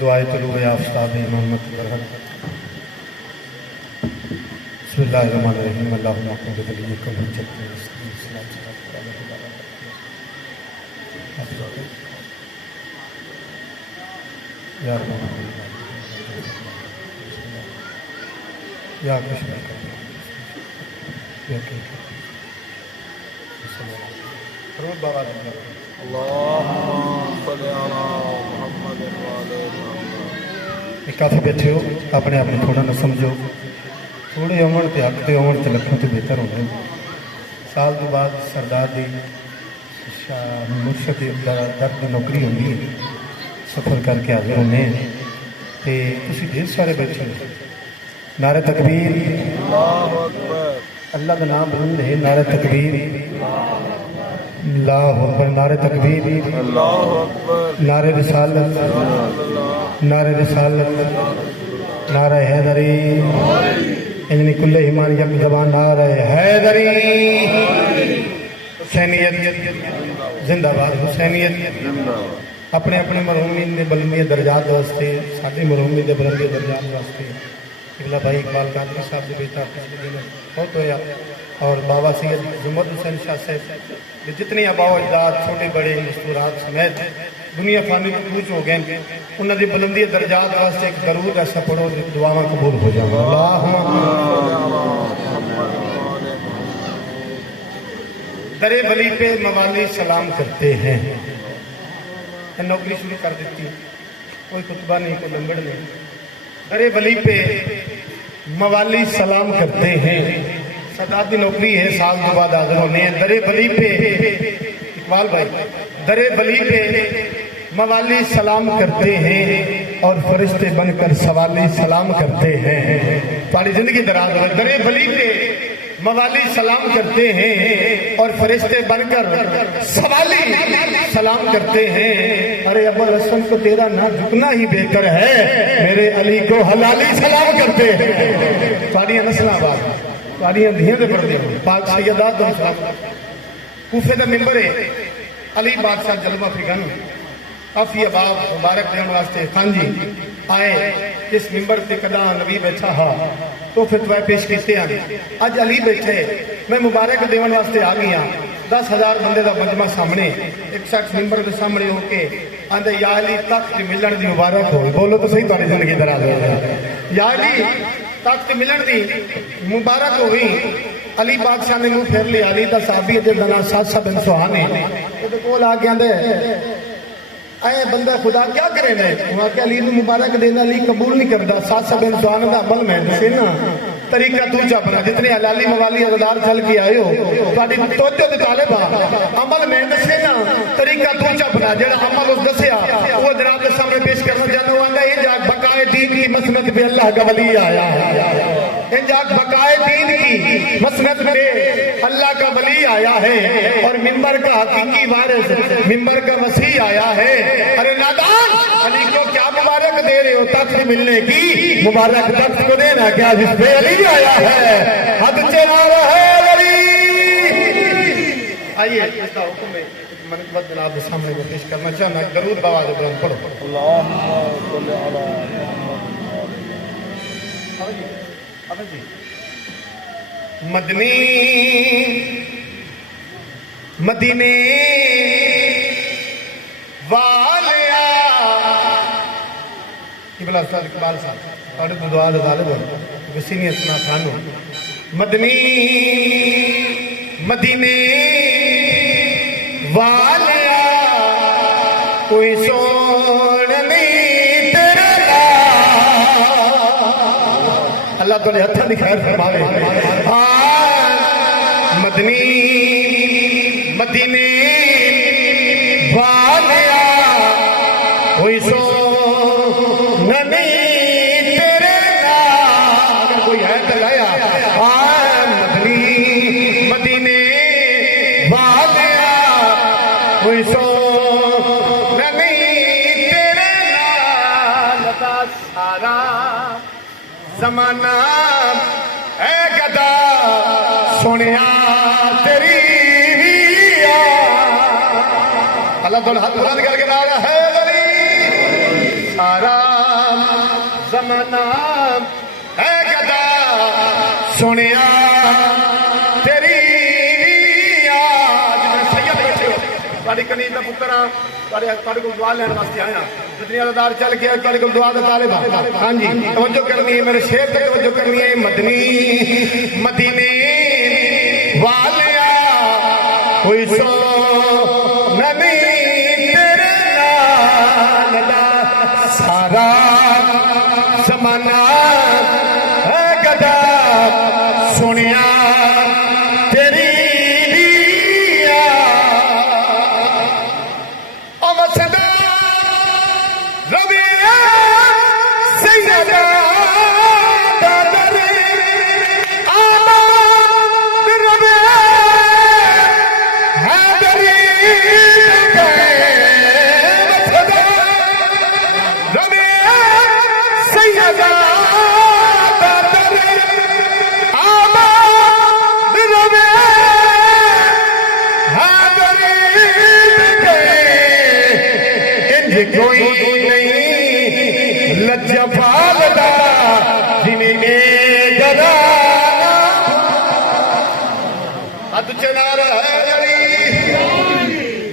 دعائے طلوع آفتاب محمد برہم بسم اللہ الرحمن الرحیم اللہم اقم بولیکم حجت یا یا کشن یا فرمت بابا اللہم صلی علی محمد وعلی محمد. کافی بیٹھے ہو اپنے آپ نے تھوڑا نہ سمجھو تھوڑے عمر تے حق تے عمر تے لکھوں تے بہتر ہونا سال تو بعد سردار دی مرشد درد دی نوکری ہوندی ہے سفر کر کے حاضر ہونے ہیں تے تسی ڈھیر سارے بیٹھے ہو نعرہ تکبیر اللہ اکبر اللہ کا نام بلند ہے نعرہ تکبیر اللہ اکبر نعرہ تکبیر اللہ اکبر نعرہ رسالت نعرہ رسالت نعرہ حیدری انجنی کل ایمان یک زبان نعرہ حیدری حسینیت زندہ باد حسینیت اپنے اپنے مرحومین نے بلندی درجات واسطے ساڈے مرحومین دے بلندی درجات واسطے قبلہ بھائی اقبال قادری صاحب سے بیٹا پچھلے دن بہت ہویا اور بابا سید زمد حسین شاہ صاحب جتنے آباء و اجداد چھوٹے بڑے مستورات سمیت دنیا فانی کو پوچھ ہو گئے انہوں نے بلندی درجات واسطے ایک درود ایسا پڑھو دعاواں قبول ہو جاؤں اللہم درے ولی پہ موالی سلام کرتے ہیں نوکری شروع کر دیتی کوئی خطبہ نہیں کوئی لنگڑ نہیں درے ولی پہ موالی سلام کرتے ہیں سردار دی نوکری ہے سال کے بعد حاضر ہونے ہیں درے ولی پہ اقبال بھائی درے ولی پہ موالی سلام کرتے ہیں اور فرشتے بن کر سوالی سلام کرتے ہیں تمہاری زندگی دراز ہو درے ولی پہ موالی سلام کرتے ہیں اور فرشتے بن کر سوالی سلام کرتے ہیں ارے ابو الحسن کو تیرا نہ جھکنا ہی بہتر ہے میرے علی کو حلالی سلام کرتے ہیں تمہاری نسل آباد تمہاری دھیاں دے پردے پاک سیدات دو سلام کوفے دا ممبر ہے علی بادشاہ جلوہ فگن کافی اباب مبارک دینے واسطے خان جی آئے اس ممبر تے کدا نبی بیٹھا ہا تو فتوہ پیش کیتے ہیں آج علی بیٹھے میں مبارک دینے واسطے آ گیا 10,000 بندے دا مجمع سامنے ایک شخص ممبر کے سامنے ہو کے آندے یا علی تخت ملن دی مبارک ہو بولو تو صحیح تمہاری زندگی دراز ہو یا علی تخت ملن دی مبارک ہوئی علی بادشاہ نے منہ پھیر لیا علی دا صحابی جب دنا سادسہ بن سوہانے تو کول آ کے آندے اے بندہ خدا کیا کرے نے وہاں کہ علی مبارک دینا علی قبول نہیں کردا سادسہ بن سوہانے دا عمل میں سے نا طریقہ تو چا بنا جتنے حلالی موالی عزدار چل کے آئے ہو تاری توجہ دے طالبہ عمل میں نشے نا طریقہ تو چا بنا جڑا عمل اس دسیا وہ جناب کے سامنے پیش کرنا جانا وانگا یہ جاگ بقائے دین کی مسند پہ اللہ کا ولی آیا ان جاگ بقائے دین کی مسند پہ اللہ کا ولی آیا ہے اور ممبر کا حقیقی وارث ممبر کا مسیح آیا ہے ارے نادان علی کو کیا مبارک دے رہے ہو تخت ملنے کی مبارک تخت کو دینا کیا جس پہ علی آیا ہے حد چلا رہے علی آئیے اس کا حکم ہے منقبت جناب کے سامنے کو پیش کرنا چاہنا درود باواز بلند پڑھو اللہم صلی علی محمد. مدنی مدینے والیا قبلہ استاد اقبال صاحب اور دعا دے طالب ہو وسینی اسنا خانو مدنی مدینے والیا کوئی سون نہیں تیرے اللہ تعالی ہتھاں دی خیر فرماوے مدنی مدینے والیا کوئی سون نہیں تیرے اگر کوئی ہے تو لایا مدنی مدینے والیا کوئی سون نہیں تیرے لتا سارا زمانہ اے گدا سنیا تیری اللہ تعالی ہاتھ بلند کر کے نعرہ حیدری سارا زمانہ ہے گدا سنیا تیری یاد میں سید بیٹھے ہو تاری کنیز دا پتر ہاں تاری کو دعا لین واسطے آیا جتنی عددار چل کے تاری کو دعا دا طالب ہاں جی توجہ کرنی ہے میرے شیر تک توجہ کرنی ہے مدنی مدینے والیا کوئی سو نبی تیرے نال دا سارا زمانہ ہے گدا سنیا تیری امسدا ربی سیدہ کوئی نہیں لجا پالدا جنہیں گدا حد چلا رہا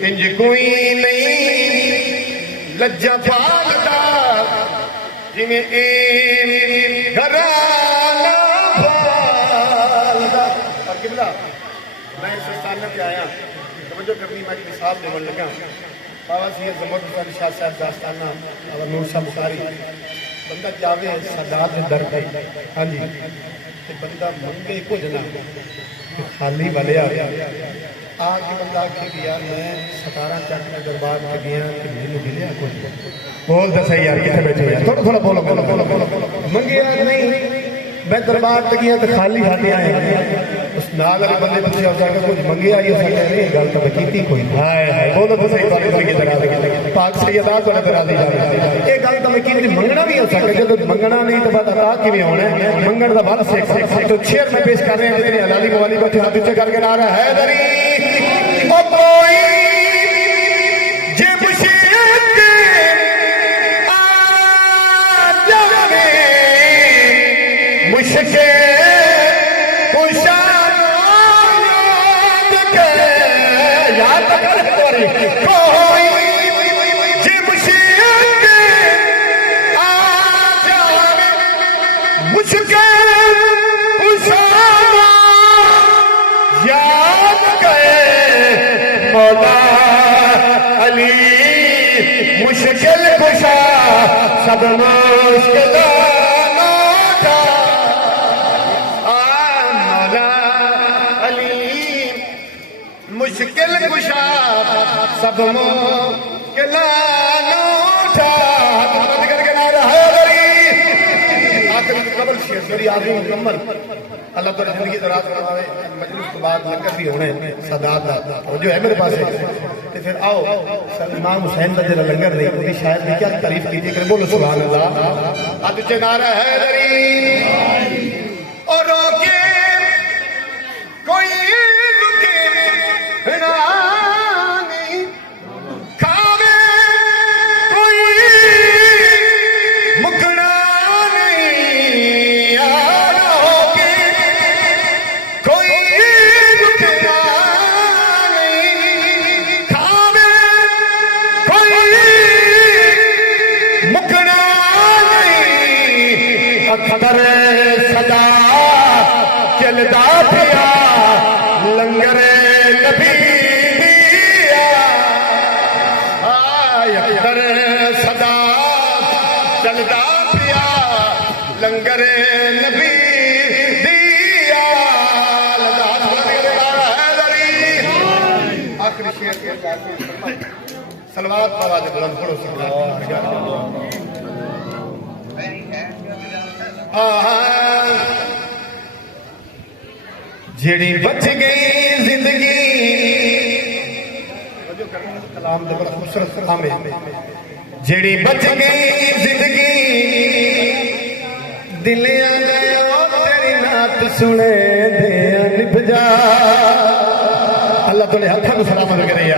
انج کوئی نہیں لجا پالدا جنہیں گھرانا پالدا اور قبلہ میں اس استانہ پہ آیا توجہ کرنی میں مثال دے بن لگا بابا سید زمرد حسین شاہ صاحب داستانہ اور نور شاہ بخاری بندہ جاوے سادات در پہ ہاں جی بندہ منگے کو جنا خالی والے آ کے بندہ آکھے کہ یار میں 17 چک میں دربار کے گیا کہ مجھے ملیا کچھ بول دسا یار کتنے بیٹھے یار تھوڑا تھوڑا بولو منگے یار نہیں میں دربار تے گیا تو خالی ہاتھ آئے اس نال والے بندے پوچھے ہو سکتا کچھ منگے آئی ہو سکتا نہیں گل تو کیتی کوئی ہائے ہائے بولو تو صحیح بات ہے کہ درازی پاک سیدہ تھوڑا درازی جا یہ گل تو میں کیتی منگنا بھی ہو سکتا جب منگنا نہیں تو بعد عطا کیویں ہونا ہے منگن دا بل سیکھ تو شعر میں پیش کر رہے ہیں جتنے حلالی موالی بیٹھے ہاتھ اونچے کر کے نعرہ حیدری او کوئی جے مشک آ جاوے مشک کوئی جی مشک آ جاوے مشکل کشا یاد گئے مولا علی مشکل کشا سب مشکل مولا علی مشکل کشا سب مشکلانو اٹھا بند کر کے نعرہ حیدری آخری قبل شیخ سوری آدمی مکمل اللہ تعالی زندگی دراز فرمائے مجلس کے بعد لنگر بھی ہونے سادات اور جو ہے میرے پاس ہے پھر آؤ امام حسین کا جڑا لنگر نہیں وہ بھی شاید بھی کیا تعریف کیجیے کہ بولو سبحان اللہ آدھے نعرہ حیدری اور روکے کوئی سدا چلدا پیا لنگر نبی دیا اکثر سدا چلدا پیا لنگر نبی دیا آخری شعر کے سلوات آواز بلند پڑھو جڑی بچ گئی زندگی کلام دے بڑا خوبصورت کلام ہے جڑی بچ گئی زندگی دلیاں گیا تیری نعت سنے دیا نبھ جا اللہ تعالی ہاتھوں کو سلامت کرے یا